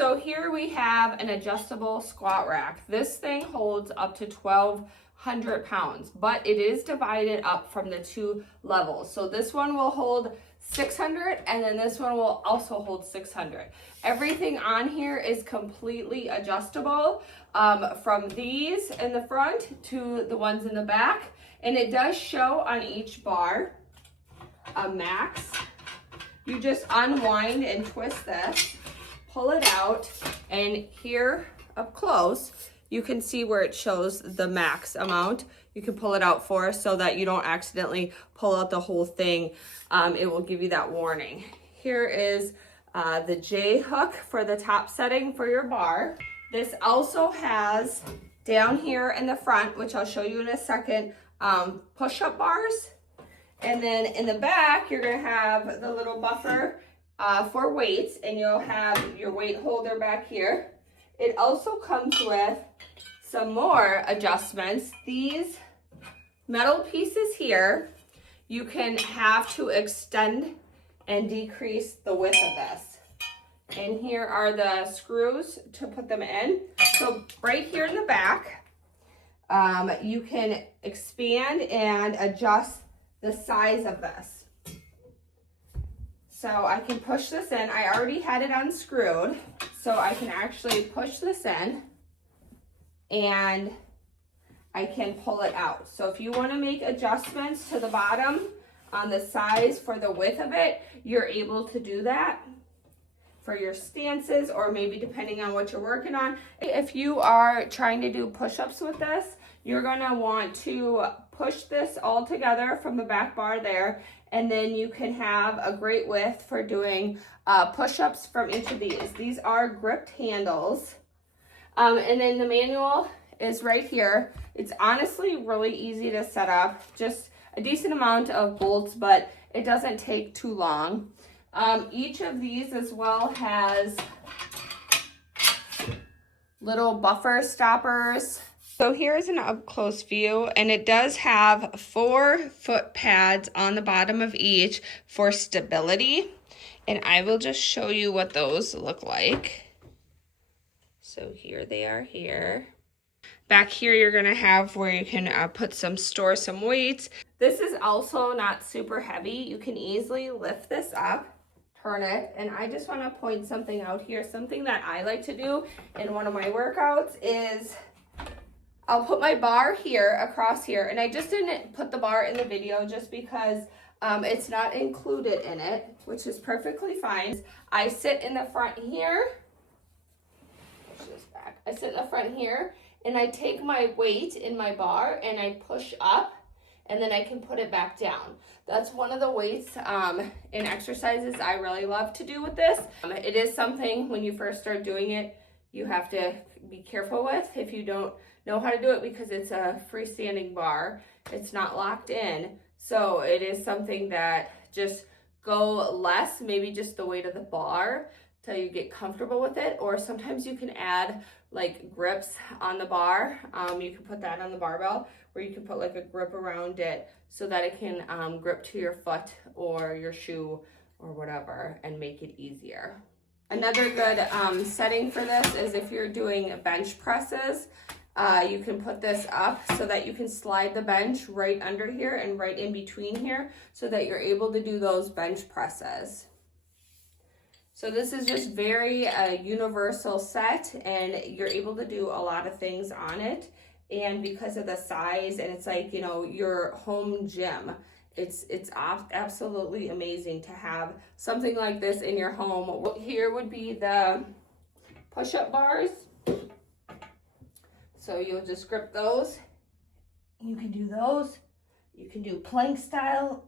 So here we have an adjustable squat rack. This thing holds up to 1,200 pounds, but it is divided up from the 2 levels. So this one will hold 600, and then this one will also hold 600. Everything on here is completely adjustable, from these in the front to the ones in the back. And it does show on each bar a max. You just unwind and twist this, pull it out, and here up close, you can see where it shows the max amount. You can pull it out for us so that you don't accidentally pull out the whole thing. It will give you that warning. Here is the J hook for the top setting for your bar. This also has down here in the front, which I'll show you in a second, push-up bars. And then in the back, you're gonna have the little buffer for weights, and you'll have your weight holder back here. It also comes with some more adjustments. These metal pieces here, you can have to extend and decrease the width of this. And here are the screws to put them in. So right here in the back, you can expand and adjust the size of this. So I can push this in. I already had it unscrewed, so I can actually push this in and I can pull it out. So if you want to make adjustments to the bottom on the size for the width of it, you're able to do that for your stances, or maybe depending on what you're working on. If you are trying to do push-ups with this, you're gonna want to push this all together from the back bar there, and then you can have a great width for doing push-ups from each of these. These are gripped handles. And then the manual is right here. It's honestly really easy to set up, just a decent amount of bolts, but it doesn't take too long. Each of these as well has little buffer stoppers. So here's an up close view, and it does have 4 foot pads on the bottom of each for stability. And I will just show you what those look like. So here they are here. Back here, you're gonna have where you can store some weights. This is also not super heavy. You can easily lift this up, turn it, and I just wanna point something out here. Something that I like to do in one of my workouts is I'll put my bar here, across here, and I just didn't put the bar in the video just because it's not included in it, which is perfectly fine. I sit in the front here. Push this back. I sit in the front here, and I take my weight in my bar and I push up, and then I can put it back down. That's one of the weights in exercises I really love to do with this. It is something when you first start doing it, you have to be careful with if you don't know how to do it, because it's a freestanding bar. It's not locked in. So it is something that just go less, maybe just the weight of the bar till you get comfortable with it. Or sometimes you can add like grips on the bar. You can put that on the barbell, where you can put like a grip around it so that it can grip to your foot or your shoe or whatever and make it easier. Another good setting for this is if you're doing bench presses, you can put this up so that you can slide the bench right under here and right in between here so that you're able to do those bench presses. So this is just very universal set, and you're able to do a lot of things on it. And because of the size, and it's like, you know, your home gym, it's absolutely amazing to have something like this in your home. Here would be the push-up bars. So you'll just grip those. You can do those. You can do plank style